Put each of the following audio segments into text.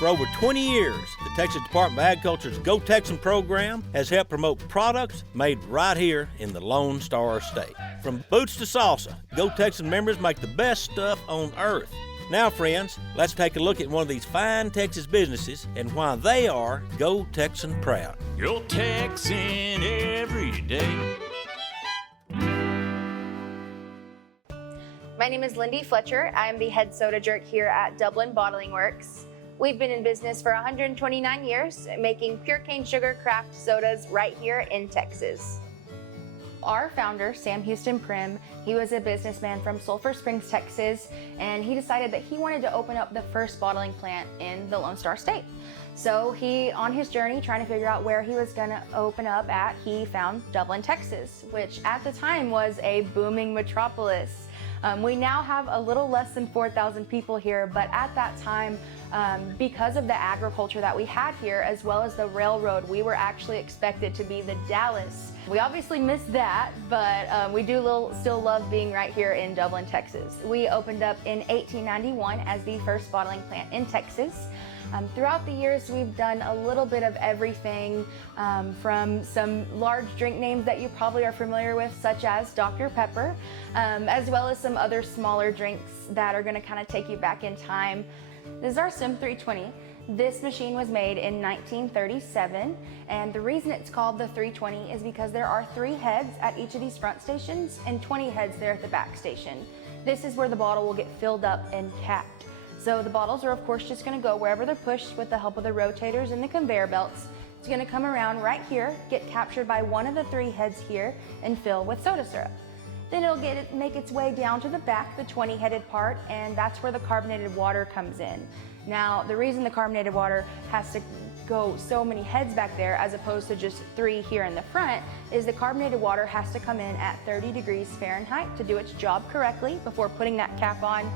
For over 20 years, the Texas Department of Agriculture's Go Texan Program has helped promote products made right here in the Lone Star State. From boots to salsa, Go Texan members make the best stuff on earth. Now, friends, let's take a look at one of these fine Texas businesses and why they are Go Texan proud. Go Texan every day. My name is Lindy Fletcher. I am the head soda jerk here at Dublin Bottling Works. We've been in business for 129 years, making pure cane sugar craft sodas right here in Texas. Our founder, Sam Houston Prim, he was a businessman from Sulphur Springs, Texas, and he decided that he wanted to open up the first bottling plant in the Lone Star State. So he, on his journey, trying to figure out where he was gonna open up at, he found Dublin, Texas, which at the time was a booming metropolis. We now have a little less than 4,000 people here, but at that time, because of the agriculture that we had here, as well as the railroad, we were actually expected to be the Dallas. We obviously missed that, but we do still love being right here in Dublin, Texas. We opened up in 1891 as the first bottling plant in Texas. Throughout the years, we've done a little bit of everything, from some large drink names that you probably are familiar with, such as Dr. Pepper, as well as some other smaller drinks that are gonna kind of take you back in time. This is our Sim 320. This machine was made in 1937, and the reason it's called the 320 is because there are 3 heads at each of these front stations and 20 heads there at the back station. This is where the bottle will get filled up and capped. So the bottles are of course just gonna go wherever they're pushed with the help of the rotators and the conveyor belts. It's gonna come around right here, get captured by one of the 3 heads here, and fill with soda syrup. Then it'll make its way down to the back, the 20-headed part, and that's where the carbonated water comes in. Now, the reason the carbonated water has to go so many heads back there as opposed to just 3 here in the front is the carbonated water has to come in at 30 degrees Fahrenheit to do its job correctly before putting that cap on.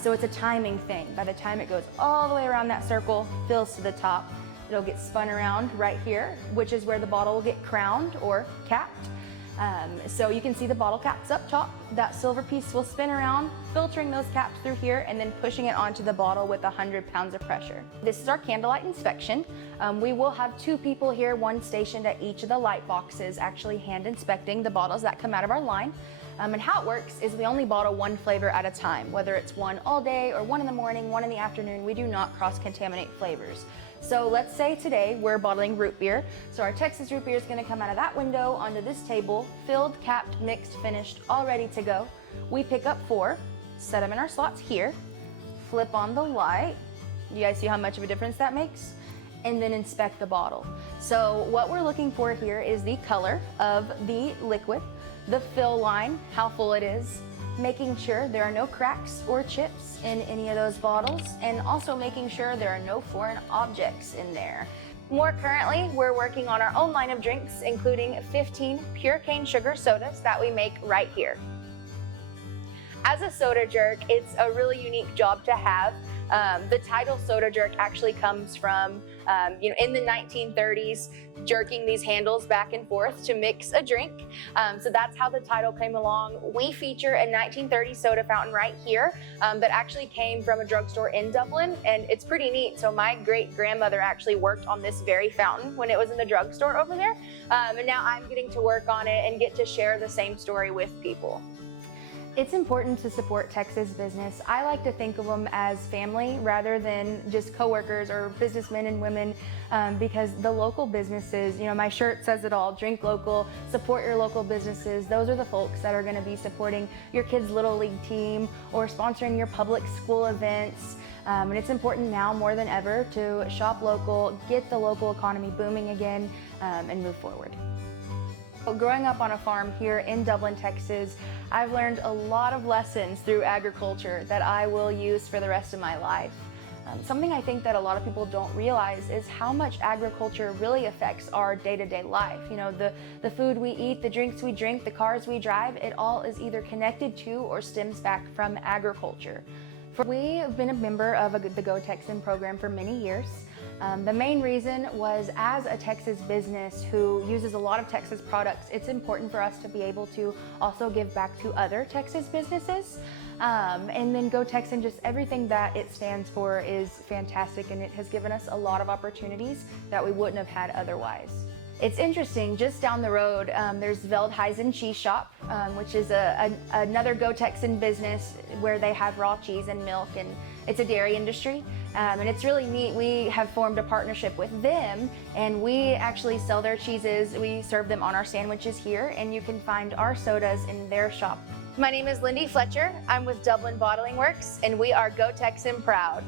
So it's a timing thing. By the time it goes all the way around that circle, fills to the top, it'll get spun around right here, which is where the bottle will get crowned or capped. So you can see the bottle caps up top. That silver piece will spin around, filtering those caps through here and then pushing it onto the bottle with 100 pounds of pressure. This is our candlelight inspection. We will have 2 people here, one stationed at each of the light boxes, actually hand inspecting the bottles that come out of our line. And how it works is we only bottle 1 flavor at a time, whether it's one all day or 1 in the morning, 1 in the afternoon. We do not cross-contaminate flavors. So let's say today we're bottling root beer. So our Texas root beer is gonna come out of that window onto this table, filled, capped, mixed, finished, all ready to go. We pick up 4, set them in our slots here, flip on the light. You guys see how much of a difference that makes? And then inspect the bottle. So what we're looking for here is the color of the liquid, the fill line, how full it is, making sure there are no cracks or chips in any of those bottles, and also making sure there are no foreign objects in there. More currently, we're working on our own line of drinks, including 15 pure cane sugar sodas that we make right here. As a soda jerk, it's a really unique job to have. The title soda jerk actually comes from, in the 1930s, jerking these handles back and forth to mix a drink. So that's how the title came along. We feature a 1930s soda fountain right here that actually came from a drugstore in Dublin, and it's pretty neat. So my great-grandmother actually worked on this very fountain when it was in the drugstore over there, and now I'm getting to work on it and get to share the same story with people. It's important to support Texas business. I like to think of them as family rather than just coworkers or businessmen and women, because the local businesses, my shirt says it all, drink local, support your local businesses. Those are the folks that are gonna be supporting your kids' Little League team or sponsoring your public school events. And it's important now more than ever to shop local, get the local economy booming again, and move forward. Growing up on a farm here in Dublin, Texas, I've learned a lot of lessons through agriculture that I will use for the rest of my life. Something I think that a lot of people don't realize is how much agriculture really affects our day-to-day life. The food we eat, the drinks we drink, the cars we drive, it all is either connected to or stems back from agriculture. We have been a member of the Go Texan program for many years. The main reason was, as a Texas business who uses a lot of Texas products, it's important for us to be able to also give back to other Texas businesses. And then Go Texan, just everything that it stands for is fantastic, and it has given us a lot of opportunities that we wouldn't have had otherwise. It's interesting, just down the road, there's Veldhuizen Cheese Shop, which is another Go Texan business where they have raw cheese and milk, and it's a dairy industry. And it's really neat. We have formed a partnership with them, and we actually sell their cheeses. We serve them on our sandwiches here, and you can find our sodas in their shop. My name is Lindy Fletcher. I'm with Dublin Bottling Works, and we are Go Texan proud.